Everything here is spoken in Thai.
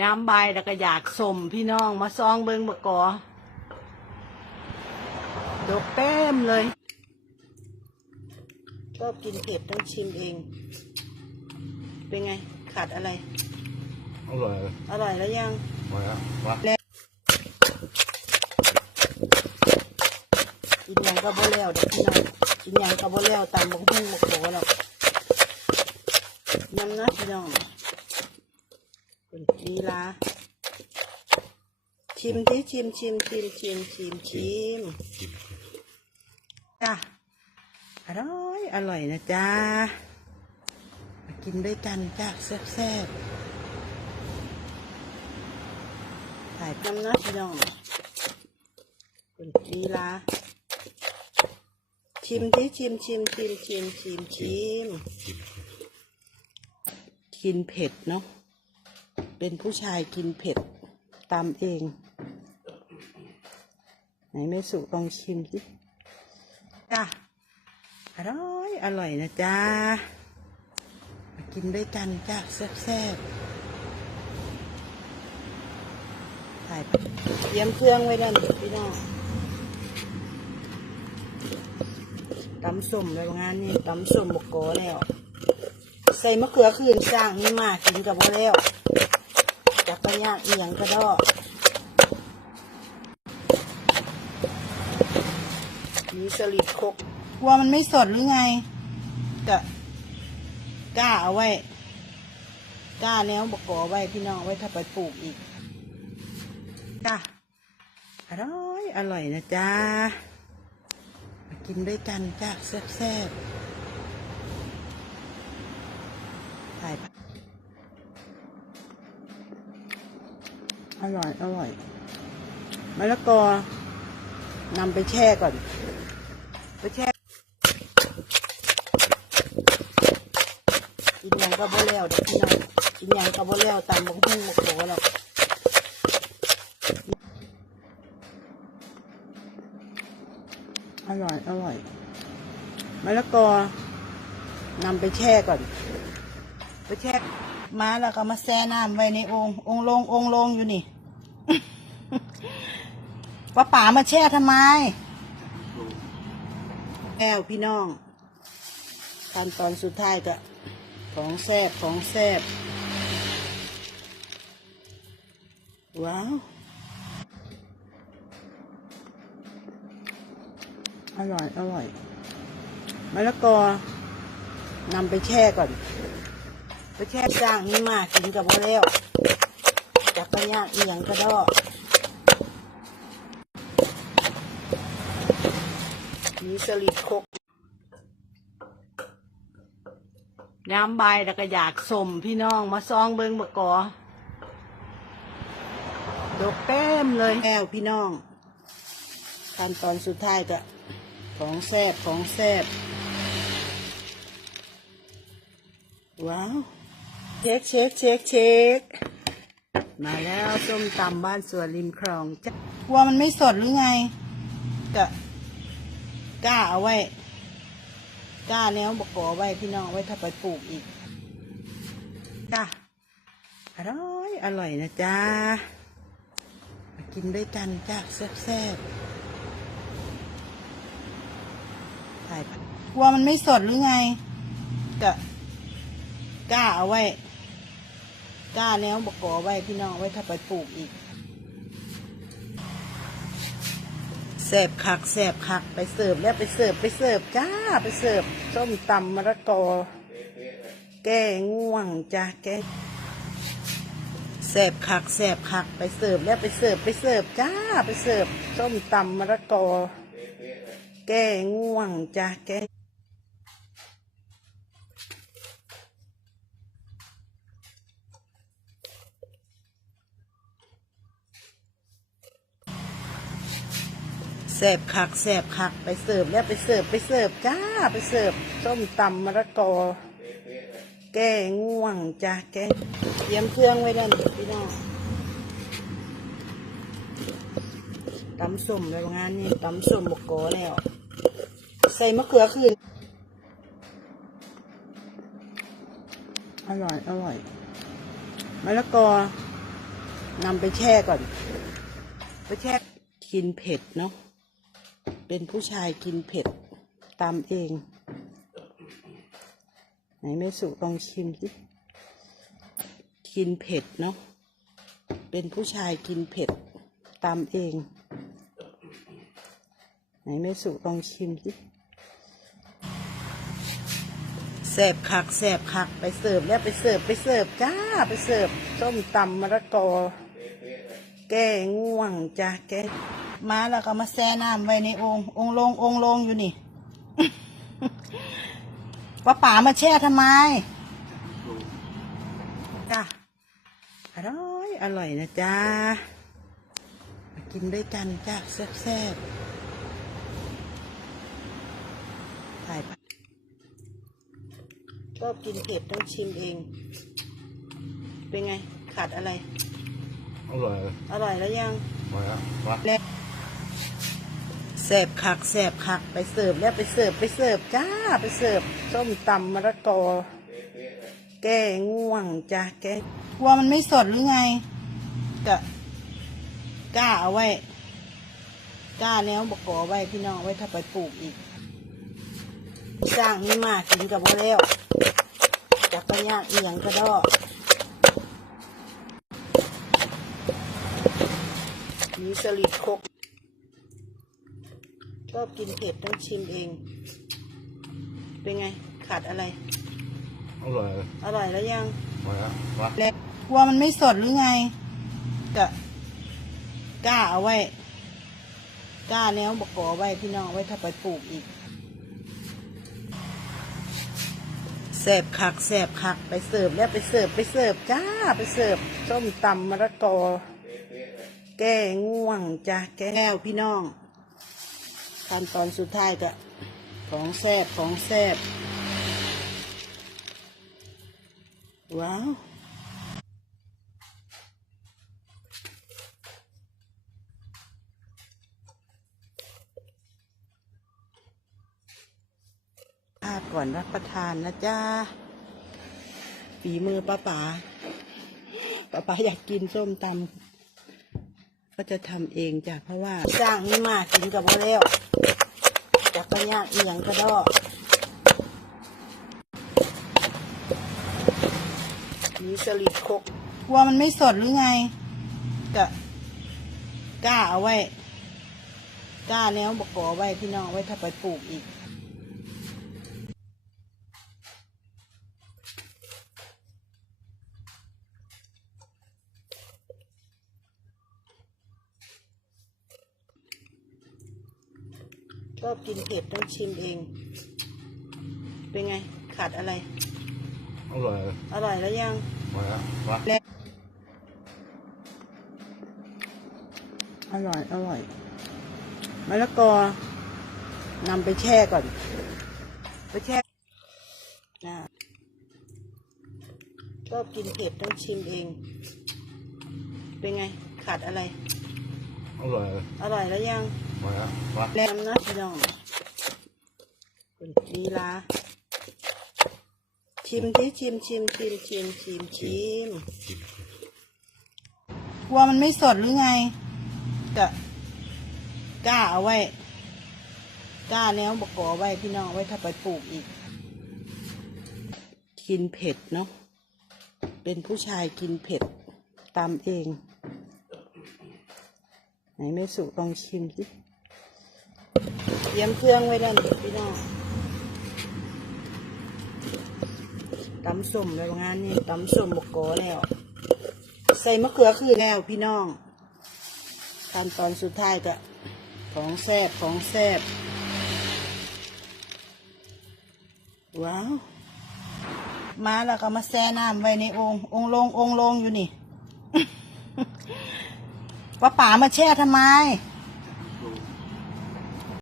ย้ำใบายแล้วก็อยากสมพี่น้องมาซองเบิงบกอดกเต็มเลยชอบกินเผ็ดต้องชิมเอง เป็นไง ขาดอะไร อร่อยอร่อยแล้วยังมาแล้วมากินหยังก็บ่แล้วเด็กพี่น้องกินหยังก็บ่แล้วตามบงพุ่งบกโขหรอกน้ำนะพี่น้องเป็น ลีลา ชิมที่ชิมชิมชิมชิมชิมชิมจ้ะอร่อยอร่อยนะจ๊ะมากินด้วยกันจ้ะแซ่บๆถ่ายน้ำนะพี่น้องเป็นลีลาชิมที่ชิมชิมชิมชิมชิมชิมกินเผ็ดเนาะ เป็นผู้ชายกินเผ็ดตามเอง ไหนแม่สุลองชิมสิจ้ะอร่อยอร่อยนะจ๊ะมากินด้วยกันจ้ะแซ่บๆถ่ายเตรียมเครื่องไว้ด้านพี่น้องตำส้มแล้วงานนี่ตำส้มบกโกแล้วใส่มะเขือคืนสร้างนี่มากินกับว่าแล้ว จักกรยากเอียงกระดอกมีสลิดคกกลัวมันไม่สดหรือไงจะกล้าเอาไว้กล้าแนวบกโกไว้พี่น้องไว้ถ้าไปปลูกอีกจ้ะอร่อย อร่อยนะจ๊ะมากินด้วยกันจ้าแซ่บๆถ่ายไป อร่อย อร่อยมะละกอนำไปแช่ก่อน ไปแช่ กินยังก็บ่แล้วเด็กพี่น้องกินยังก็บ่แล้วตามบงพุ่งบกโขหรอกอร่อย อร่อยมะละกอนำไปแช่ก่อน ไปแช่มาแล้วก็มาแช่น้ำไว้ในองค์องค์ลงองค์ลงอยู่นี่ ป้าป๋ามาแช่ทำไม แก้วพี่น้องขั้นตอนสุดท้ายก็ของแซบของแซบว้าว อร่อย อร่อยมะละกอนำไปแช่ก่อน ไปแช่จ้างนี่มากินกับว่าแล้วจักกระยากเอียงกระดอ กมีสลิดครกย้ำใบแล้วก็อยากสมพี่น้องมาซองเบิงบกอดกเต็มเลยแก้วพี่น้องขั้นตอนสุดท้ายก็ของแซบของแซบว้าวเช็คเช็คเช็คเช็คมาแล้วส้มตำบ้านสวนริมคลองจ้ะกลัวมันไม่สดหรือไงจะ ก้าเอาไว้ก้าแนวบกอไว้พี่น้องไว้ถ้าไปปลูกอีกจ้ะอร่อยอร่อยนะจ๊ะมากินด้วยกันจ้ะแซ่บๆถ่ายกลัวมันไม่สดหรือไงจะก้าเอาไว้ก้าแนวบกอไว้พี่น้องไว้ถ้าไปปลูกอีก แสบคักแสบคักไปเสิร์ฟแล้วไปเสิร์ฟไปเสิร์ฟจ้าไปเสิร์ฟส้มตำมะละกอ แก้ง่วงจ้าแก้แสบคักแสบคักไปเสิร์ฟแล้วไปเสิร์ฟไปเสิร์ฟจ้าไปเสิร์ฟส้มตำมะละกอ แก้ง่วงจ้าแก้ แสบคักแสบคักไปเสิร์ฟแล้วไปเสิร์ฟไปเสิร์ฟจ้าไปเสิร์ฟส้มตำมะละกอ แก้ง่วงจ้าแก้เตรียมเครื่องไว้ด้านพี่น้องตำส้มแล้วงานนี่ตำส้มบกโกแล้ว ใส่มะเขือคืนอร่อยอร่อยมะละกอนำไปแช่ก่อน ไปแช่กินเผ็ดเนาะ เป็นผู้ชายกินเผ็ดตามเอง ไหนแม่สุลองชิมสิกินเผ็ดเนาะเป็นผู้ชายกินเผ็ดตามเอง ไหนแม่สุลองชิมสิแสบคักแสบคักไปเสิร์ฟแล้วไปเสิร์ฟไปเสิร์ฟจ้าไปเสิร์ฟส้มตำมะละกอ แก้ง่วงจ้ะแก้ มาแล้วก็มาแช่น้ำไว้ในองค์องค์ลงองค์ลงอยู่นี่ป้าป๋ามาแช่ทำไมจ้ะอร่อยอร่อยนะจ้ามากินด้วยกันจ้ะแซ่บๆถ่ายไปชอบกินเผ็ดต้องชิมเอง เป็นไงขาดอะไร อร่อย อร่อยแล้วยังมาแล้ววะแล้ว แสบคักแสบคักไปเสิร์ฟแล้วไปเสิร์ฟไปเสิร์ฟจ้าไปเสิร์ฟส้มตำมะละกอ แก้ง่วงจ้าแก้กลัวมันไม่สดหรือไงก็กล้าเอาไว้กล้าแล้วบอกกอไว้พี่น้องไว้ถ้าไปปลูกอีกสร้างนี่มากินกับว่าแล้วจักรยานเอียงก็ดอมีสลิดคก ชอบกินเผ็ดต้องชิมเอง เป็นไง ขาดอะไร อร่อยอร่อยแล้วยังมาแล้ววะแล้วกลัวมันไม่สดหรือไงก็กล้าเอาไว้กล้าแล้วบอกกอไว้พี่น้องไว้ถ้าไปปลูกอีกแสบคักแสบคักไปเสิร์ฟแล้วไปเสิร์ฟไปเสิร์ฟจ้าไปเสิร์ฟส้มตำมะละกอ แก้ง่วงจ้าแก้วพี่น้อง ขั้นตอนสุดท้ายก็ของแซบของแซบว้าวภาพก่อนรับประทานนะจ้าฝีมือป้าป๋าป้าป๋าอยากกินส้มตำ ก็จะทำเองจ้ะเพราะว่าจ้างนี่มากินกับว่าแล้วจักรยานเอียงก็ดอกมีสลิดครกกลัวมันไม่สดหรือไงก็กล้าเอาไว้กล้าแล้วบอกกอไว้พี่น้องไว้ถ้าไปปลูกอีก ชอบกินเผ็ดต้องชิมเอง เป็นไง ขาดอะไร อร่อยอร่อยแล้วยังมาแล้ววะแล้วอร่อย อร่อยมะละกอนำไปแช่ก่อน ไปแช่นะชอบกินเผ็ดต้องชิมเอง เป็นไง ขาดอะไร อร่อยอร่อยแล้วยังมา แรมนะพี่น้องเป็นลีลาชิมที่ชิมชิมชิมชิมชิมชิมกลัวมันไม่สดหรือไงก็กล้าเอาไว้กล้าแล้วบอกกอไว้พี่น้องไว้ถ้าไปปลูกอีก กินเผ็ดเนาะเป็นผู้ชายกินเผ็ดตามเอง ไหนแม่สุลองชิมสิ เตรียมเครื่องไว้ด้านพี่น้องตำส้มแล้วงานนี่ตำส้มบกโกแล้ว ใส่มะเขือคือแล้วพี่น้องขั้นตอนสุดท้ายก็ของแซบของแซบว้าวมาแล้วก็มาแช่น้ำไว้ในองค์องค์ลงองค์ลงอยู่นี่ป้าป๋ามาแช่ทำไม